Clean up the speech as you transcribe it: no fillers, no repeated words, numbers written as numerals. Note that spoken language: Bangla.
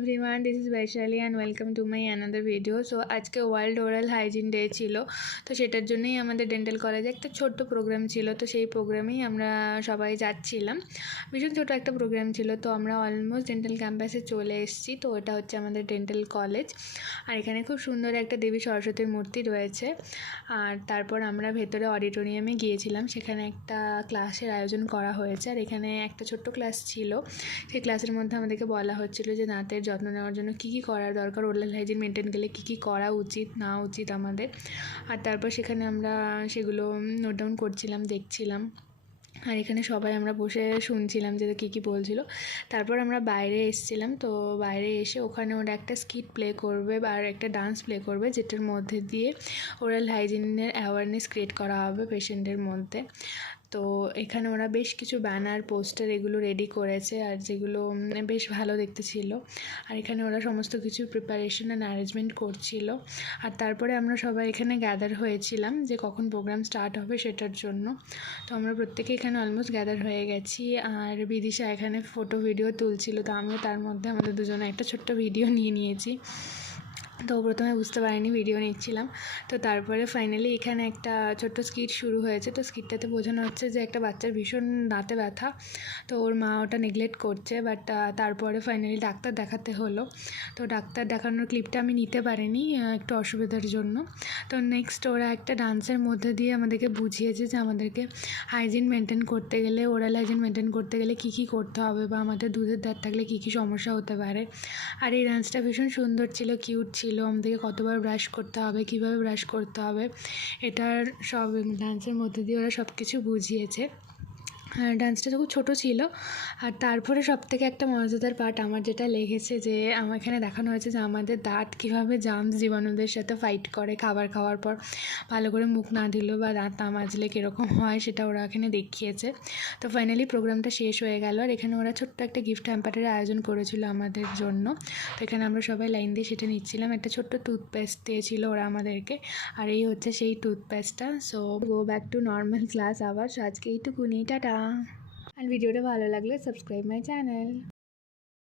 Everyone, this is Vaishali and welcome to my another video. So আজকে ওয়ার্ল্ড ওরাল হাইজিন ডে ছিল, তো সেটার জন্যই আমাদের ডেন্টাল কলেজে একটা ছোট্ট প্রোগ্রাম ছিল। তো সেই প্রোগ্রামেই আমরা সবাই যাচ্ছিলাম। ভীষণ ছোটো একটা প্রোগ্রাম ছিল। তো আমরা অলমোস্ট ডেন্টাল ক্যাম্পাসে চলে এসেছি। তো এটা হচ্ছে আমাদের ডেন্টাল কলেজ, আর এখানে খুব সুন্দর একটা দেবী সরস্বতীর মূর্তি রয়েছে। আর তারপর আমরা ভেতরে অডিটোরিয়ামে গিয়েছিলাম, সেখানে একটা ক্লাসের আয়োজন করা হয়েছে। আর এখানে একটা ছোট্ট ক্লাস ছিল, সেই ক্লাসের মধ্যে আমাদেরকে বলা হচ্ছিলো যে দাঁতের যত্ন নেওয়ার জন্য কী কী করার দরকার, ওরাল হাইজিন মেনটেন গেলে কী কী করা উচিত না উচিত আমাদের। আর তারপর সেখানে আমরা সেগুলো নোট ডাউন করছিলাম, দেখছিলাম। আর এখানে সবাই আমরা বসে শুনছিলাম যে কী কী বলছিল। তারপর আমরা বাইরে এসেছিলাম। তো বাইরে এসে ওখানে ওরা একটা স্কিট প্লে করবে আর একটা ডান্স প্লে করবে, যেটার মধ্যে দিয়ে ওরাল হাইজিনের অ্যাওয়ারনেস ক্রিয়েট করা হবে পেশেন্টের মধ্যে। তো এখানে ওরা বেশ কিছু ব্যানার পোস্টার এগুলো রেডি করেছে, আর যেগুলো বেশ ভালো দেখতে ছিল। আর এখানে ওরা সমস্ত কিছু প্রিপারেশন অ্যান্ড অ্যারেঞ্জমেন্ট করছিল। আর তারপরে আমরা সবাই এখানে গ্যাদার হয়েছিলাম যে কখন প্রোগ্রাম স্টার্ট হবে সেটার জন্য। তো আমরা প্রত্যেকে এখানে অলমোস্ট গ্যাদার হয়ে গেছি। আর বিদিশা এখানে ফটো ভিডিও তুলছিল, তো আমিও তার মধ্যে আমাদের দুজনে একটা ছোট্ট ভিডিও নিয়ে নিয়েছি। তো প্রথমে বুঝতে পারিনি ভিডিও নিচ্ছিলাম। তো তারপরে ফাইনালি এখানে একটা ছোট্ট স্কিট শুরু হয়েছে। তো স্কিটটাতে বোঝানো হচ্ছে যে একটা বাচ্চার ভীষণ দাঁতে ব্যথা, তো ওর মা ওটা নেগলেক্ট করছে। বাট তারপরে ফাইনালি ডাক্তার দেখাতে হলো। তো ডাক্তার দেখানোর ক্লিপটা আমি নিতে পারিনি একটু অসুবিধার জন্য। তো নেক্সট ওরা একটা ডান্সের মধ্যে দিয়ে আমাদেরকে বুঝিয়েছে যে আমাদেরকে হাইজিন মেনটেন করতে গেলে, ওরাল হাইজিন মেনটেন করতে গেলে কী কী করতে হবে, বা আমাদের দুধের দাঁত থাকলে কী কী সমস্যা হতে পারে। আর এই ডান্সটা ভীষণ সুন্দর ছিল, কিউট ছিল। আমাদেরকে কতবার ব্রাশ করতে হবে, কীভাবে ব্রাশ করতে হবে, এটার সব ডান্সের মধ্যে দিয়ে ওরা সব কিছু বুঝিয়েছে। আর ডান্সটা খুব ছোটো ছিল। আর তারপরে সবথেকে একটা মজাদার পার্ট আমার যেটা লেগেছে, যে আমার এখানে দেখানো হয়েছে যে আমাদের দাঁত কীভাবে জার্মস জীবাণুদের সাথে ফাইট করে। খাবার খাওয়ার পর ভালো করে মুখ না দিলেও বা দাঁত না মাজলে কীরকম হয় সেটা ওরা এখানে দেখিয়েছে। তো ফাইনালি প্রোগ্রামটা শেষ হয়ে গেল। আর এখানে ওরা ছোট্ট একটা গিফট হ্যাম্পারের আয়োজন করেছিল আমাদের জন্য। তো এখানে আমরা সবাই লাইন দিয়ে সেটা নিচ্ছিলাম। একটা ছোট্ট টুথপেস্ট দিয়েছিল ওরা আমাদেরকে, আর এই হচ্ছে সেই টুথপেস্টটা। So go back to normal class আবার। সো আজকে এইটুকুনি, টাটা। আর ভিডিওটা ভালো লাগলে সাবস্ক্রাইব মাই চ্যানেল।